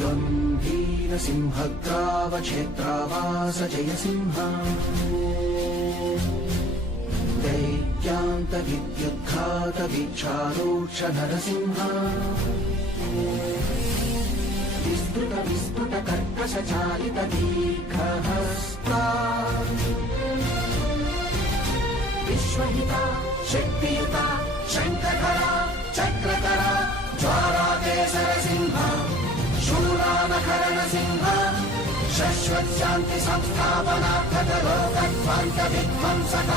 गम्भीर सिंहग्रावक्षेत्रावास जय सिंह दैत्यान्त विद्युद्घात वीक्षारोक्ष नरसिंह विस्तृत विस्तृत कर्कश चालित दीर्घहस्ता विश्वहिता शक्तियुता शङ्खकरा चक्रकरा ज्वालाकेसर सिंह शूलानकरण सिंह शश्वत शान्ति संस्थापनार्थक लोकध्वंस विध्वंसक